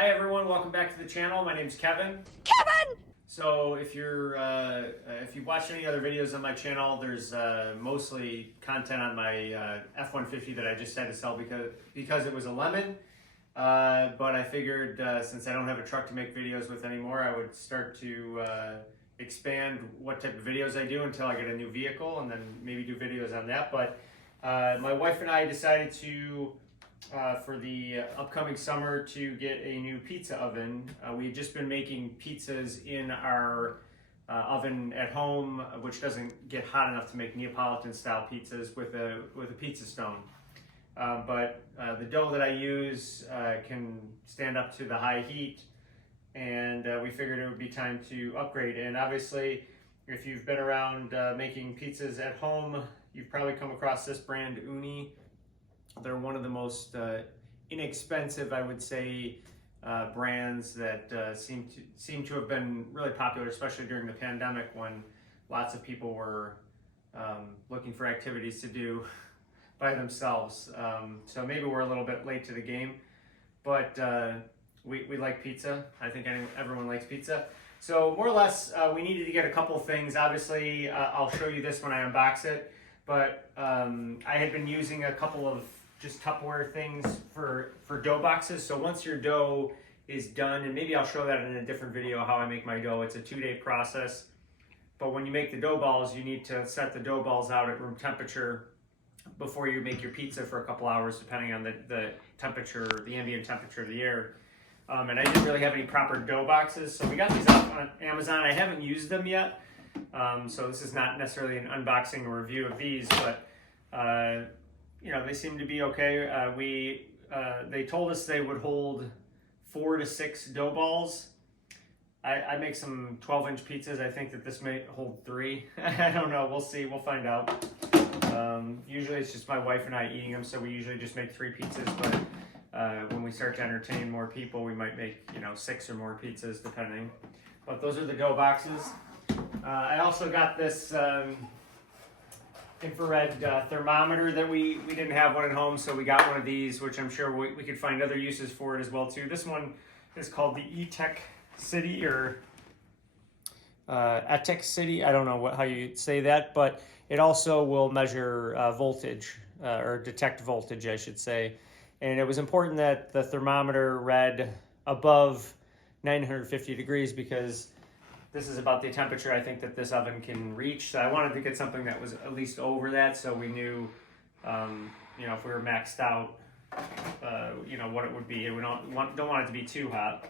Hi everyone, welcome back to the channel. My name's Kevin. So if you've watched any other videos on my channel, there's mostly content on my F-150 that I just had to sell because it was a lemon. But I figured since I don't have a truck to make videos with anymore, I would start to expand what type of videos I do until I get a new vehicle, and then maybe do videos on that. But my wife and I decided to for the upcoming summer to get a new pizza oven. We had just been making pizzas in our oven at home, which doesn't get hot enough to make Neapolitan style pizzas with a pizza stone. But the dough that I use can stand up to the high heat, and we figured it would be time to upgrade. And obviously, if you've been around making pizzas at home, you've probably come across this brand, Ooni. They're one of the most inexpensive, I would say, brands that seem to have been really popular, especially during the pandemic when lots of people were looking for activities to do by themselves. So maybe we're a little bit late to the game, but we like pizza. I think everyone likes pizza. So more or less, we needed to get a couple of things. Obviously, I'll show you this when I unbox it, but I had been using a couple of just Tupperware things for dough boxes. So once your dough is done, and maybe I'll show that in a different video how I make my dough. It's a 2-day process. But when you make the dough balls, you need to set the dough balls out at room temperature before you make your pizza for a couple hours, depending on the temperature, the ambient temperature of the air. And I didn't really have any proper dough boxes, so we got these off on Amazon. I haven't used them yet, so this is not necessarily an unboxing or review of these, but you know, they seem to be okay. They told us they would hold 4 to 6 dough balls. I make some 12-inch pizzas. I think that this may hold 3. I don't know. We'll see. We'll find out. Usually it's just my wife and I eating them, so we usually just make 3 pizzas. But when we start to entertain more people, we might make 6 or more pizzas, depending. But those are the dough boxes. I also got this infrared thermometer that we didn't have one at home, so we got one of these, which I'm sure we could find other uses for it as well too. This one is called the ETEKCITY or ETEKCITY. I don't know how you say that, but it also will measure voltage or detect voltage, I should say. And it was important that the thermometer read above 950 degrees because this is about the temperature I think that this oven can reach. So I wanted to get something that was at least over that, so we knew, if we were maxed out, what it would be. We don't want it to be too hot.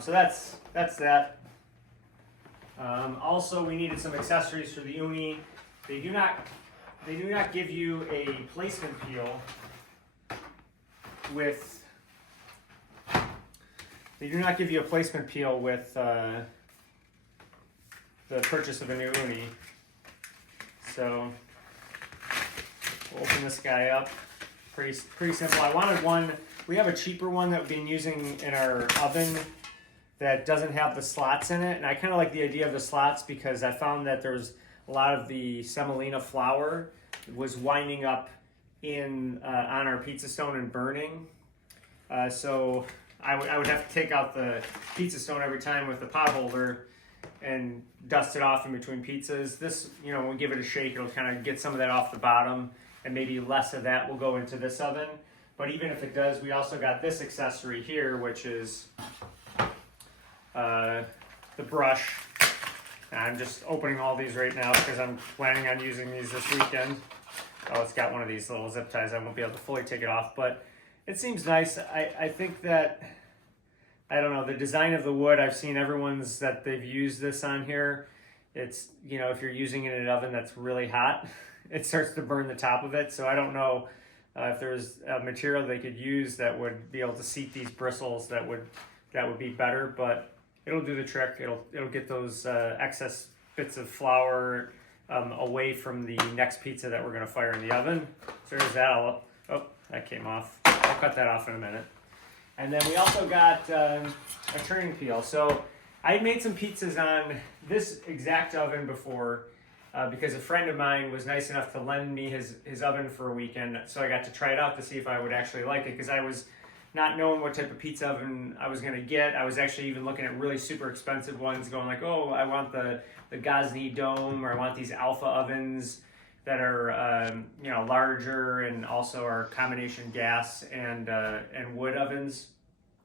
So that's that. Also, we needed some accessories for the Ooni. They do not give you a placement peel with. They do not give you a placement peel with the purchase of a new Ooni. So we'll open this guy up. Pretty simple. I wanted one. We have a cheaper one that we've been using in our oven that doesn't have the slots in it, and I kind of like the idea of the slots because I found that there's a lot of the semolina flour was winding up on our pizza stone and burning. So I would have to take out the pizza stone every time with the pot holder and dust it off in between pizzas. This, when we give it a shake, it'll kind of get some of that off the bottom, and maybe less of that will go into this oven. But even if it does, we also got this accessory here, which is the brush. And I'm just opening all these right now because I'm planning on using these this weekend. Oh, it's got one of these little zip ties. I won't be able to fully take it off, but it seems nice. I think that, I don't know, the design of the wood, I've seen everyone's that they've used this on here. It's, if you're using it in an oven that's really hot, it starts to burn the top of it. So I don't know if there's a material they could use that would be able to seat these bristles that would be better, but it'll do the trick. It'll get those excess bits of flour away from the next pizza that we're gonna fire in the oven. So there's that. Oh, that came off. I'll cut that off in a minute. And then we also got a turning peel. So I made some pizzas on this exact oven before because a friend of mine was nice enough to lend me his oven for a weekend. So I got to try it out to see if I would actually like it, because I was not knowing what type of pizza oven I was gonna get. I was actually even looking at really super expensive ones, going like, oh, I want the Ghazni Dome, or I want these Alpha ovens that are you know, larger and also are combination gas and wood ovens.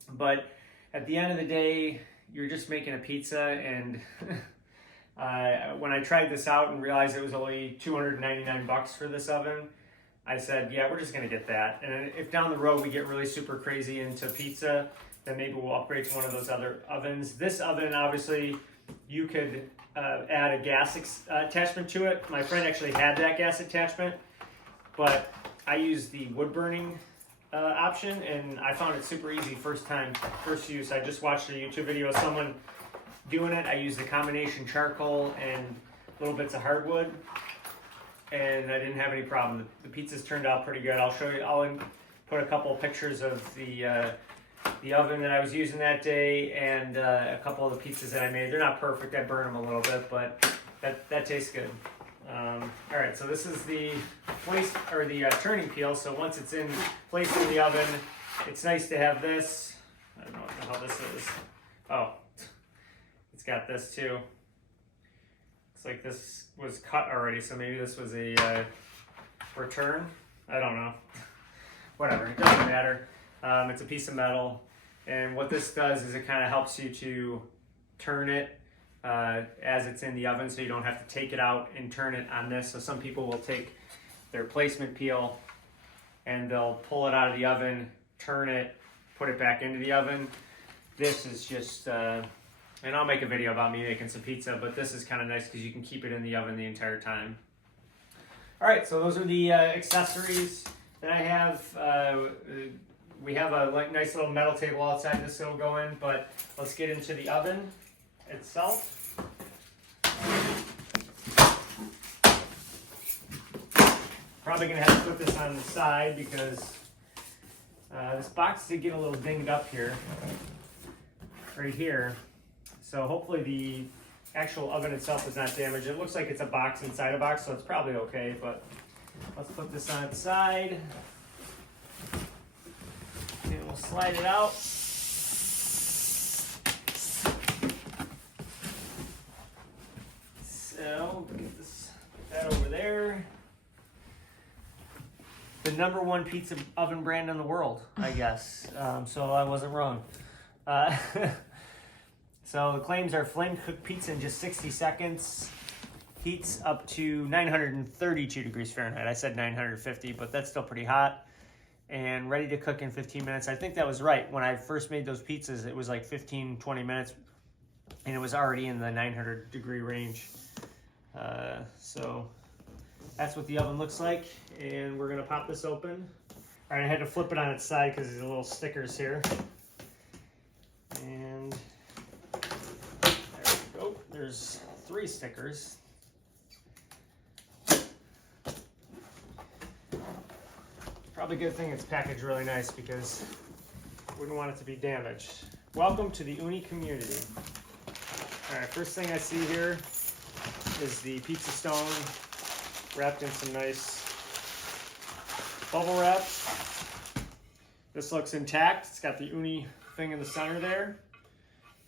But at the end of the day, you're just making a pizza, and when I tried this out and realized it was only $299 for this oven, I said, yeah, we're just gonna get that. And if down the road we get really super crazy into pizza, then maybe we'll upgrade to one of those other ovens. This oven, obviously, you could add a gas attachment to it. My friend actually had that gas attachment, but I used the wood burning option, and I found it super easy first use. I just watched a YouTube video of someone doing it. I used a combination charcoal and little bits of hardwood, and I didn't have any problem. The pizzas turned out pretty good. I'll show you. I'll put a couple of pictures of the oven that I was using that day, and a couple of the pizzas that I made. They're not perfect. I burn them a little bit, but that tastes good. All right, so this is the turning peel. So once it's in place in the oven, it's nice to have this. I don't know what the hell this is. Oh, it's got this too. Looks like this was cut already, so maybe this was a return. I don't know. Whatever, it doesn't matter. It's a piece of metal, and what this does is it kind of helps you to turn it as it's in the oven, so you don't have to take it out and turn it on this. So some people will take their placement peel and they'll pull it out of the oven, turn it, put it back into the oven. This is just, and I'll make a video about me making some pizza, but this is kind of nice because you can keep it in the oven the entire time. All right, so those are the accessories that I have. We have a nice little metal table outside this will go in, but let's get into the oven itself. Probably gonna have to put this on the side because this box did get a little dinged up here, right here. So hopefully the actual oven itself is not damaged. It looks like it's a box inside a box, so it's probably okay, but let's put this on its side. And we'll slide it out. So, put that over there. The #1 pizza oven brand in the world, I guess. So I wasn't wrong. So the claims are flame cooked pizza in just 60 seconds. Heats up to 932 degrees Fahrenheit. I said 950, but that's still pretty hot. And ready to cook in 15 minutes. I think that was right. When I first made those pizzas, it was like 15, 20 minutes, and it was already in the 900 degree range. So that's what the oven looks like, and we're gonna pop this open. All right, I had to flip it on its side because there's little stickers here. And there we go. There's 3 stickers. Probably a good thing it's packaged really nice because I wouldn't want it to be damaged. Welcome to the Ooni community. All right, first thing I see here is the pizza stone wrapped in some nice bubble wrap. This looks intact. It's got the Ooni thing in the center there.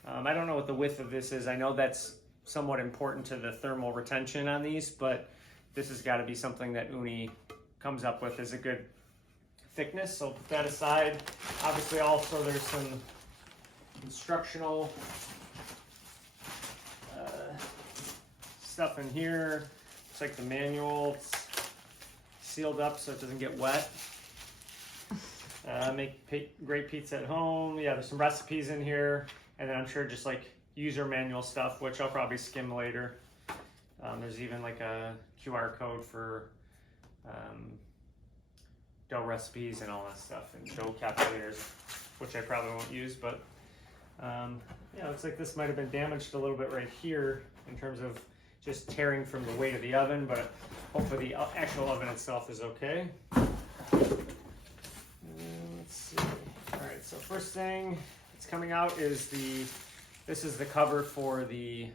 I don't know what the width of this is. I know that's somewhat important to the thermal retention on these, but this has got to be something that Ooni comes up with as a good thickness. So put that aside. Obviously also there's some instructional stuff in here. It's like the manual. It's sealed up so it doesn't get wet. Make great pizza at home. Yeah, there's some recipes in here, and then I'm sure just like user manual stuff, which I'll probably skim later. There's even like a QR code for dough recipes and all that stuff, and dough calculators, which I probably won't use, but yeah, looks like this might have been damaged a little bit right here in terms of just tearing from the weight of the oven, but hopefully the actual oven itself is okay. Let's see. All right, so first thing that's coming out is this is the cover for the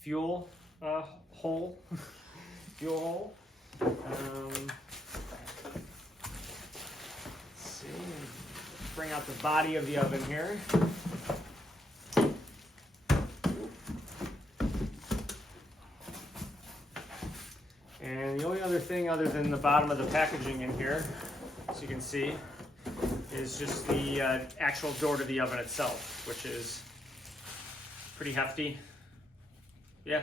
fuel hole. Fuel hole. Let's see. bring out the body of the oven here. And the only other thing other than the bottom of the packaging in here, as you can see, is just the actual door to the oven itself, which is pretty hefty. Yeah,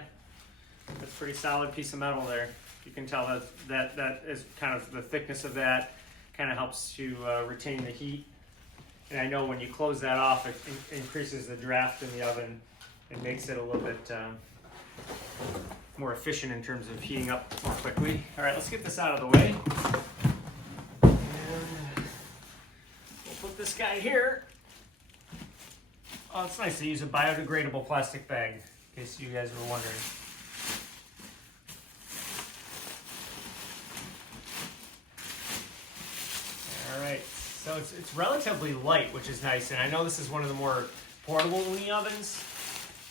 that's a pretty solid piece of metal there. You can tell that is kind of the thickness of that kind of helps to retain the heat. And I know when you close that off, it increases the draft in the oven and makes it a little bit more efficient in terms of heating up more quickly. All right, let's get this out of the way. And we'll put this guy here. Oh, it's nice to use a biodegradable plastic bag, in case you guys were wondering. All right, so it's relatively light, which is nice, and I know this is one of the more portable Ooni ovens.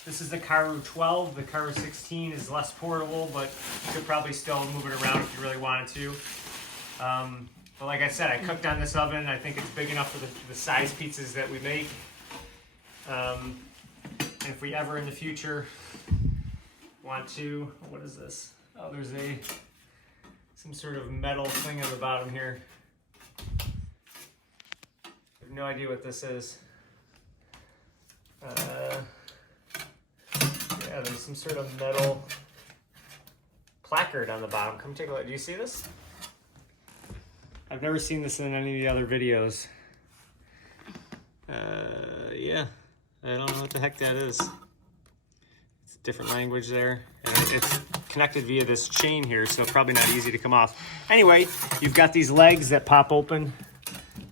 This is the Karu 12. The Karu 16 is less portable, but you could probably still move it around if you really wanted to. But like I said, I cooked on this oven. I think it's big enough for the size pizzas that we make. And if we ever in the future want to, what is this? Oh, there's some sort of metal thing on the bottom here. I have no idea what this is. Yeah, there's some sort of metal placard on the bottom. Come take a look. Do you see this? I've never seen this in any of the other videos. Yeah, I don't know what the heck that is. It's a different language there. And it's connected via this chain here, so probably not easy to come off. Anyway, you've got these legs that pop open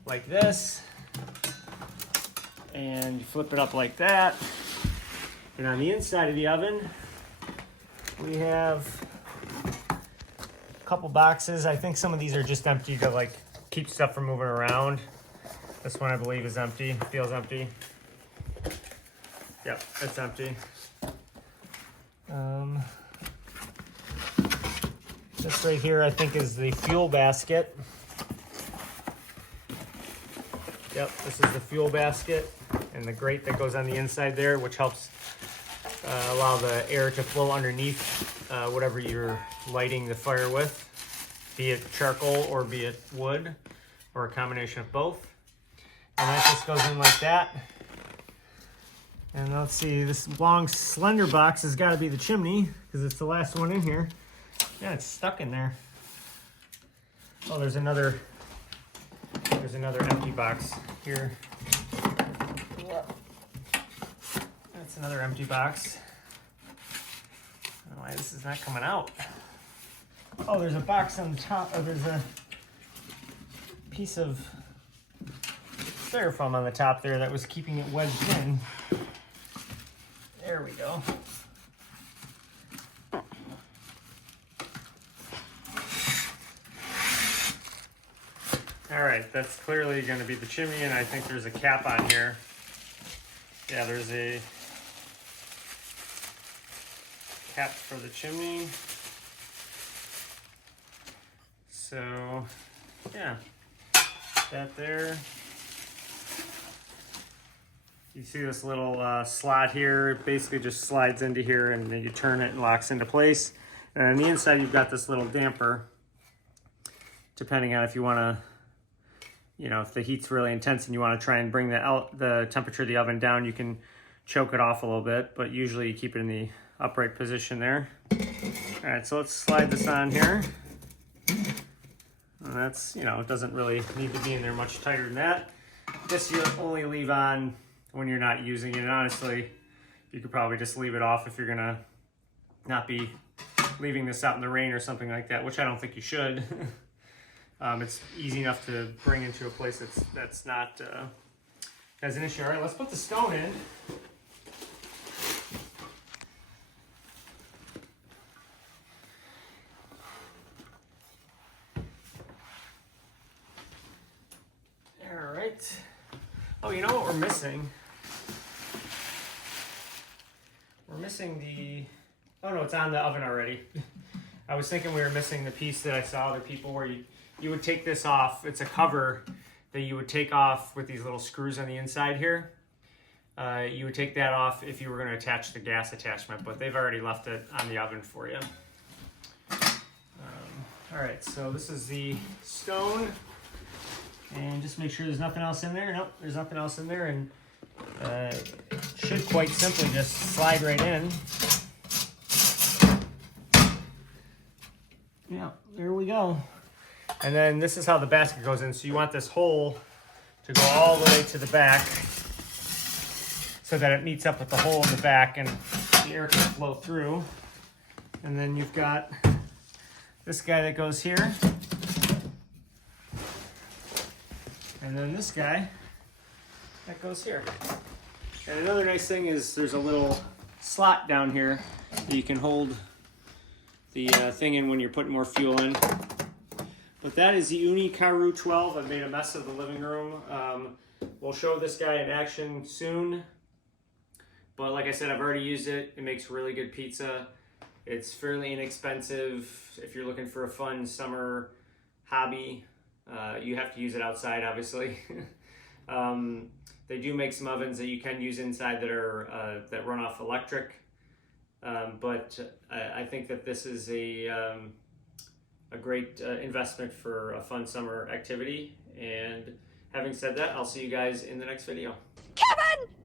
like this. And you flip it up like that. And on the inside of the oven, we have a couple boxes. I think some of these are just empty to like keep stuff from moving around. This one I believe is empty, feels empty. Yep, it's empty. This right here I think is the fuel basket. Yep, this is the fuel basket and the grate that goes on the inside there, which helps allow the air to flow underneath whatever you're lighting the fire with, be it charcoal or be it wood, or a combination of both. And that just goes in like that. And let's see, this long slender box has got to be the chimney because it's the last one in here. Yeah, it's stuck in there. Oh, there's another empty box here. That's another empty box. I don't know why this is not coming out. Oh, there's a box on the top. Oh, there's a piece of styrofoam on the top there that was keeping it wedged in. There we go. All right, that's clearly going to be the chimney, and I think there's a cap on here. Yeah, there's a cap for the chimney. So, yeah, that there. You see this little slot here. It basically just slides into here, and then you turn it and locks into place. And on the inside, you've got this little damper, depending on if you want to, you know, if the heat's really intense and you want to try and bring the temperature of the oven down, you can choke it off a little bit, but usually you keep it in the upright position there. All right, so let's slide this on here. And that's, you know, it doesn't really need to be in there much tighter than that. This you only leave on when you're not using it. And honestly, you could probably just leave it off if you're gonna not be leaving this out in the rain or something like that, which I don't think you should. It's easy enough to bring into a place that's not as an issue. All right, let's put the stone in. All right. Oh, you know what we're missing? We're missing the... Oh no, it's on the oven already. I was thinking we were missing the piece that I saw other people where you would take this off. It's a cover that you would take off with these little screws on the inside here. You would take that off if you were going to attach the gas attachment, but they've already left it on the oven for you. All right, so this is the stone, and just make sure there's nothing else in there. Nope, there's nothing else in there, and it should quite simply just slide right in. Yeah, there we go. And then this is how the basket goes in. So you want this hole to go all the way to the back so that it meets up with the hole in the back and the air can flow through. And then you've got this guy that goes here. And then this guy that goes here. And another nice thing is there's a little slot down here that you can hold the thing in when you're putting more fuel in. But that is the Ooni Karu 12. I've made a mess of the living room. We'll show this guy in action soon. But like I said, I've already used it. It makes really good pizza. It's fairly inexpensive. If you're looking for a fun summer hobby, you have to use it outside, obviously. They do make some ovens that you can use inside that are that run off electric. But I think that this is a great investment for a fun summer activity. And having said that, I'll see you guys in the next video. Kevin!